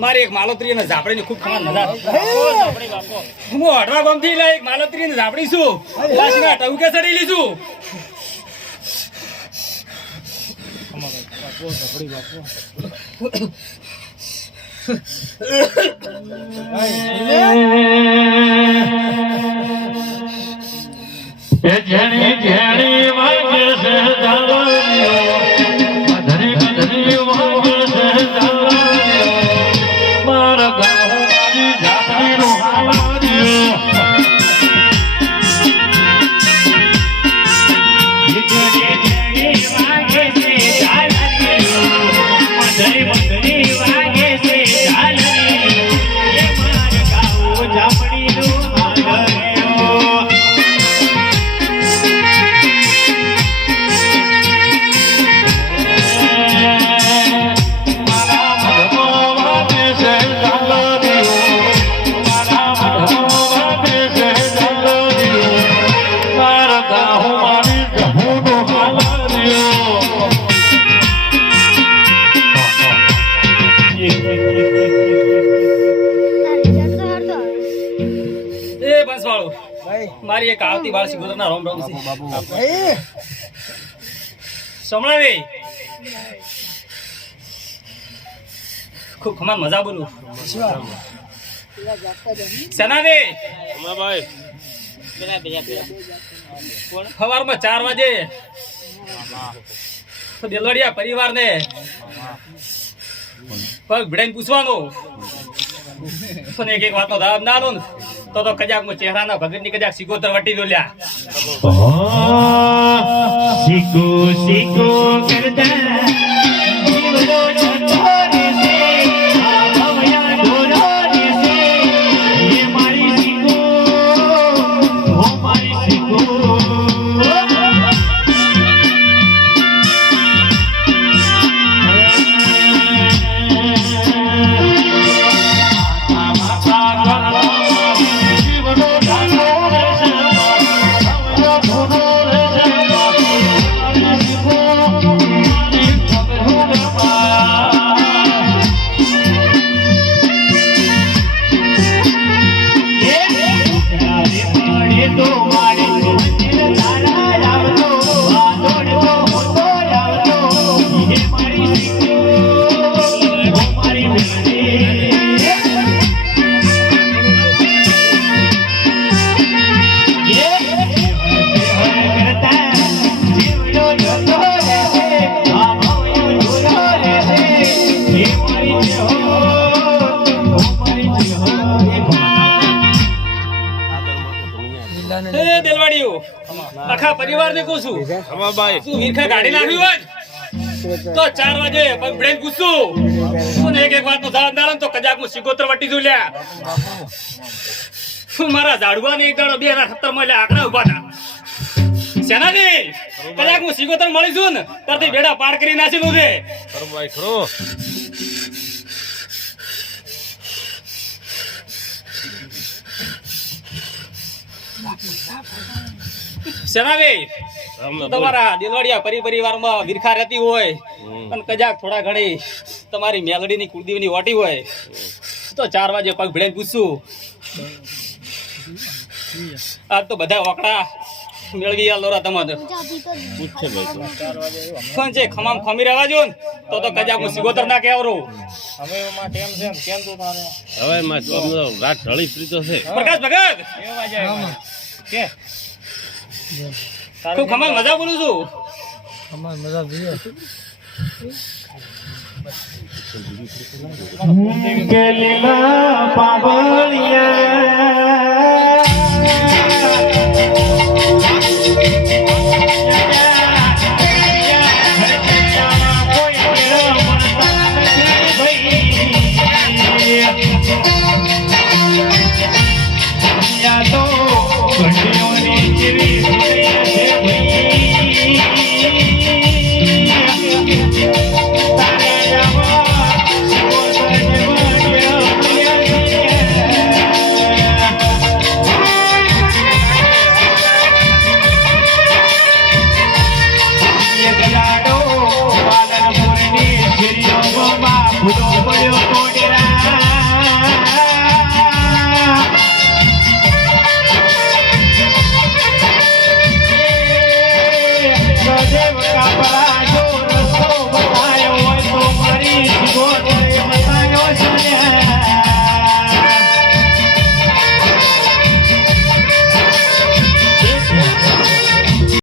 મારી એક માલોત્રી ને ઝાપડી ની ખૂબ ખબર મજા હું અડવા ગામ થી એક માલોત્રી ને ઝાપડી છું લાશના ટવકે ચડી લીધું જેણી જેણી વાગે છે જાવણીઓ ધરી ધરી વાગે છે જાવણીઓ મારા ગામ મારી જાતરીનો હાવાડીઓ જેણી જેણી વાગે છે જાવણીઓ ધરી ધરી વાગે છે જાવણીઓ એ મારા ગામ જાપડીનો હાવાડીઓ મારી એક આવતી બાળ સિગોતરના રોમ રોમ છે સમણાવી ખૂબ ખમાન મજા બોલું સેનાની ભાઈ સવારમાં 4 વાગે દેલવાડિયા પરિવારને પગ ભીડાઈને પૂછવાનું એક એક વાતનો જવાબ ના આલો ને તો કજાક મો ચહેરાના ભગતની કજાક સિગોતર વટી દો લ્યા સિકો સિકો કરતા જીવનો જતો રહેશે ભવયા દોરો રહેશે એ મારી સિકો ઓ મારી સિકો આખા પરિવારને કહું છું તું વીરખા ગાડી નાખ્યું હોય તો 4 વાગે પગ બ્રેન પૂછું એક એક વાત નો જવાબ ના તો કજાક હું સિગોતર વટી દઉં લ્યા શું મારા ઝાડવા ને એક દાડો 2070 માં આંકડા ઉભા હતા સેનાની કજાક હું સિગોતર મળીશું ને ત્યારથી બેડા પાર કરી નાખેલું છે ભાઈ ખરો સેનાવી તમારા દિલવાડિયા પરિવારમાં વિરખા રહેતી હોય અને કજાક થોડા ઘણી તમારી મેલડીની કુળદેવીની ઓટી હોય તો 4 વાગે પગ ભીડાઈને પૂછશું આજ તો બધા વકડા મેળવી આલોરા તમારે પૂછે ભાઈ પણ જે ખમામ ખમી રહેવા જો ને તો કજાક હું સિગોતર ના કહેવરો હવે માં ટેમ છે કેમ તો તારે હવે માં રાત ઢળી પ્રીતો છે પ્રકાશ ભગત કે ખૂબ ખમાન મજા બોલું છું ખમાન મજા જોઈએ કે લીલા પાવળિયા દેવ કાપરા